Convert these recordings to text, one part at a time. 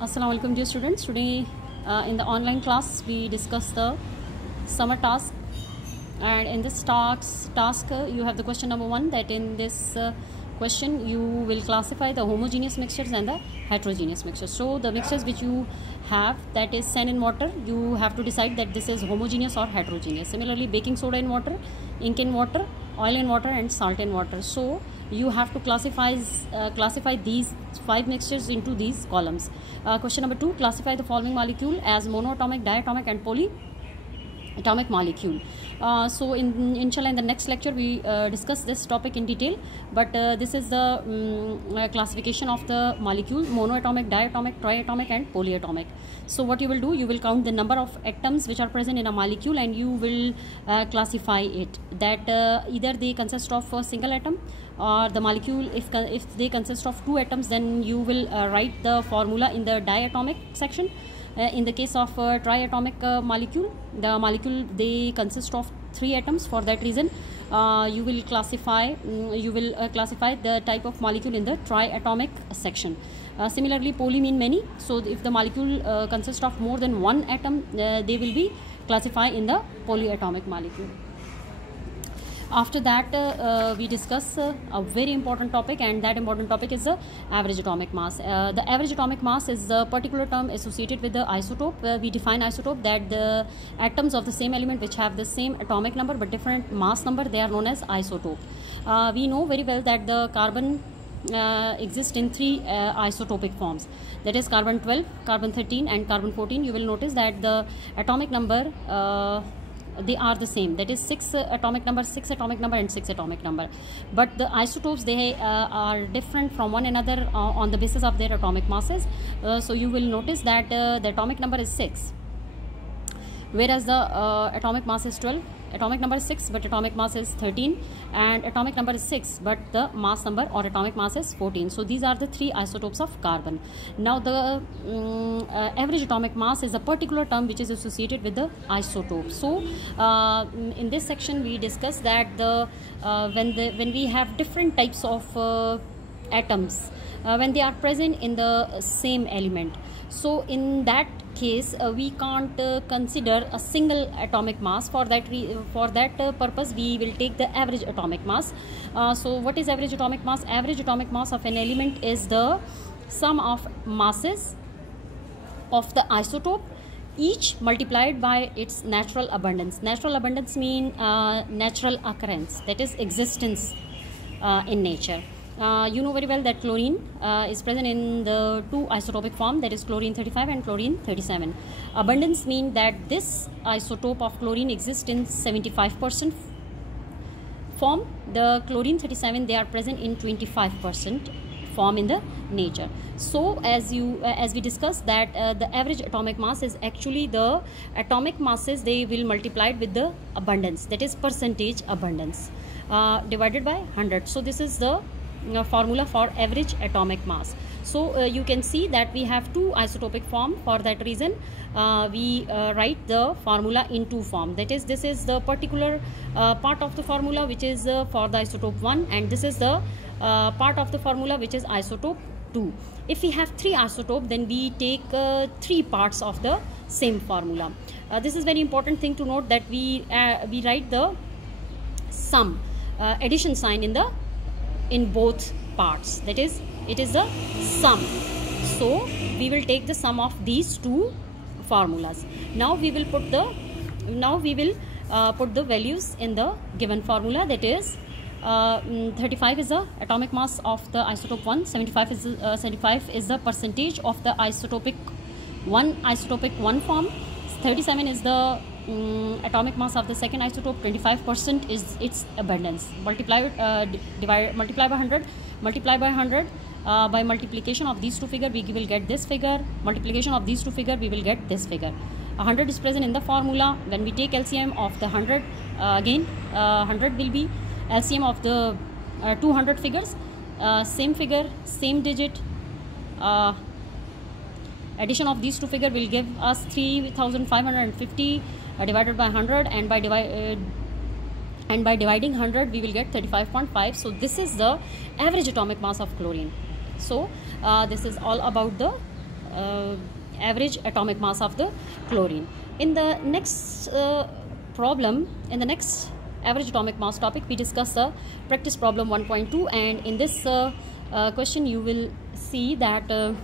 Assalamu alaikum dear students. Today in the online class we discuss the summer task, and in this task you have the question number 1, that in this question you will classify the homogeneous mixtures and the heterogeneous mixtures. So the mixtures which you have, that is sand in water, you have to decide that this is homogeneous or heterogeneous. Similarly, baking soda in water, ink in water, oil in water and salt in water. So you have to classify these 5 mixtures into these columns. Question number 2, classify the following molecule as monoatomic, diatomic and polyatomic molecule. So inshallah in the next lecture we discuss this topic in detail, but this is the classification of the molecule: monoatomic, diatomic, triatomic and polyatomic. So what you will do, you will count the number of atoms which are present in a molecule and you will classify it, that either they consist of a single atom, or the molecule, if they consist of 2 atoms, then you will write the formula in the diatomic section. In the case of triatomic molecule, the molecule they consist of 3 atoms. For that reason you will classify the type of molecule in the triatomic section. Similarly, poly mean many, so if the molecule consists of more than 1 atom, they will be classified in the polyatomic molecule. After that we discuss a very important topic, and that important topic is the average atomic mass. The average atomic mass is the particular term associated with the isotope. We define isotope that the atoms of the same element which have the same atomic number but different mass number, they are known as isotope. We know very well that the carbon exist in 3 isotopic forms, that is carbon 12, carbon 13 and carbon 14. You will notice that the atomic number they are the same, that is 6 atomic number, 6 atomic number and 6 atomic number, but the isotopes they are different from one another on the basis of their atomic masses. So you will notice that the atomic number is 6, whereas the atomic mass is 12. Atomic number is 6 but atomic mass is 13, and atomic number is 6 but the mass number or atomic mass is 14. So these are the 3 isotopes of carbon. Now the average atomic mass is a particular term which is associated with the isotope. So in this section we discuss that the when we have different types of atoms when they are present in the same element, so in that case we can't consider a single atomic mass. For that purpose we will take the average atomic mass. So what is average atomic mass? Average atomic mass of an element is the sum of masses of the isotope, each multiplied by its natural abundance. Natural abundance mean natural occurrence, that is existence in nature. You know very well that chlorine is present in the 2 isotopic form, that is chlorine 35 and chlorine 37. Abundance mean that this isotope of chlorine exists in 75% form. The chlorine 37 they are present in 25% form in the nature. So as we discussed that the average atomic mass is actually the atomic masses they will multiplied with the abundance, that is percentage abundance divided by 100. So this is the formula for average atomic mass. So you can see that we have 2 isotopic form. For that reason we write the formula in 2 form, that is this is the particular part of the formula which is for the isotope 1, and this is the part of the formula which is isotope 2. If we have 3 isotope, then we take 3 parts of the same formula. This is very important thing to note, that we write the sum addition sign in both parts, that is it is the sum. So we will take the sum of these 2 formulas. Now we will put the values in the given formula, that is 35 is the atomic mass of the isotope 1, 75 is the percentage of the isotopic 1 form, 37 is the atomic mass of the second isotope, 25% is its abundance. Multiply by 100, by multiplication of these 2 figure we will get this figure, multiplication of these 2 figure we will get this figure. 100 is present in the formula. When we take LCM of the 100, again 100 will be LCM of the 200 figures, same figure, same digit, addition of these 2 figure will give us 3550 divided by 100, and by dividing 100 we will get 35.5. So this is the average atomic mass of chlorine. So this is all about the average atomic mass of the chlorine. In the next problem, in the next average atomic mass topic, we discuss the practice problem 1.2, and in this question you will see that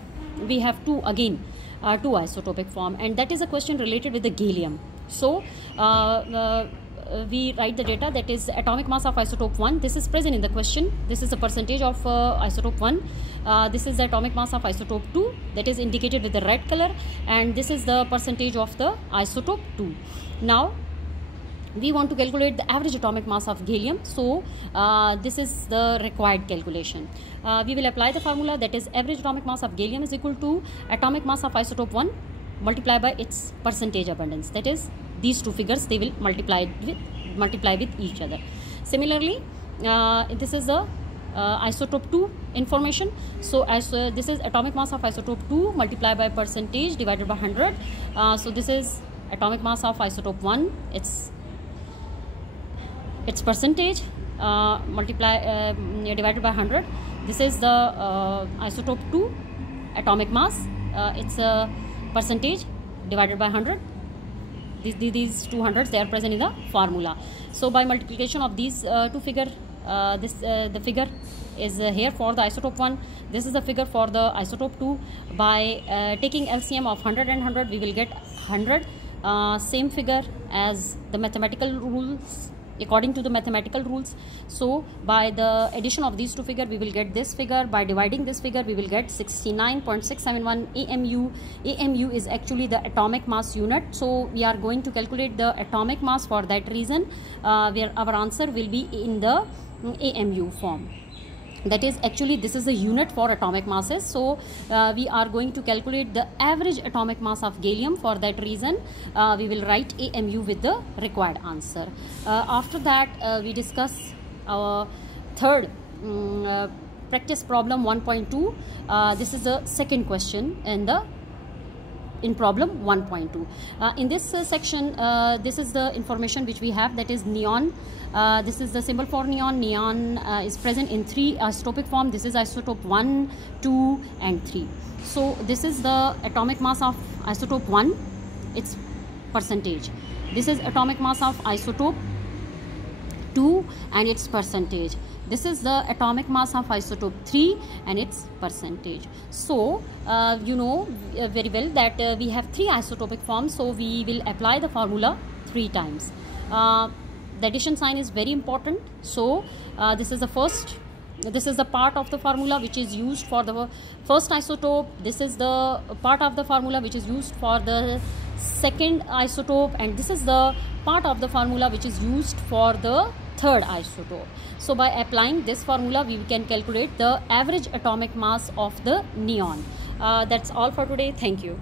we have two isotopic form, and that is a question related with the gallium. So we write the data, that is atomic mass of isotope 1. This is present in the question. This is the percentage of isotope 1. This is the atomic mass of isotope 2, that is indicated with the red color, and this is the percentage of the isotope 2. Now we want to calculate the average atomic mass of gallium. So this is the required calculation. We will apply the formula, that is average atomic mass of gallium is equal to atomic mass of isotope 1 multiplied by its percentage abundance. That is, these two figures, they will multiply with each other. Similarly, this is the isotope 2 information. So as this is atomic mass of isotope 2 multiplied by percentage divided by 100. So this is atomic mass of isotope 1, its percentage divided by 100. This is the isotope 2 atomic mass, its percentage divided by 100. These 200s, they are present in the formula. So by multiplication of these two figure, the figure is here for the isotope 1. This is the figure for the isotope 2. By taking LCM of 100 and 100, we will get 100. Same figure as the mathematical rules, according to the mathematical rules. So by the addition of these two figures, we will get this figure. By dividing this figure, we will get 69.671 AMU. AMU is actually the atomic mass unit. So we are going to calculate the atomic mass. For that reason, where our answer will be in the AMU form. That is, actually this is the unit for atomic masses. So we are going to calculate the average atomic mass of gallium. For that reason, we will write AMU with the required answer. After that, we discuss our third practice problem 1.2. This is the second question in problem 1.2. In this section, this is the information which we have, that is neon. This is the symbol for neon. Neon is present in 3 isotopic form. This is isotope 1, 2 and 3. So this is the atomic mass of isotope 1, its percentage. This is atomic mass of isotope 2 and its percentage. This is the atomic mass of isotope 3 and its percentage. So you know very well that we have 3 isotopic forms, so we will apply the formula 3 times. The addition sign is very important. So this is the part of the formula which is used for the first isotope. This is the part of the formula which is used for the second isotope, and this is the part of the formula which is used for the third isotope. So by applying this formula, we can calculate the average atomic mass of the neon. That's all for today. Thank you.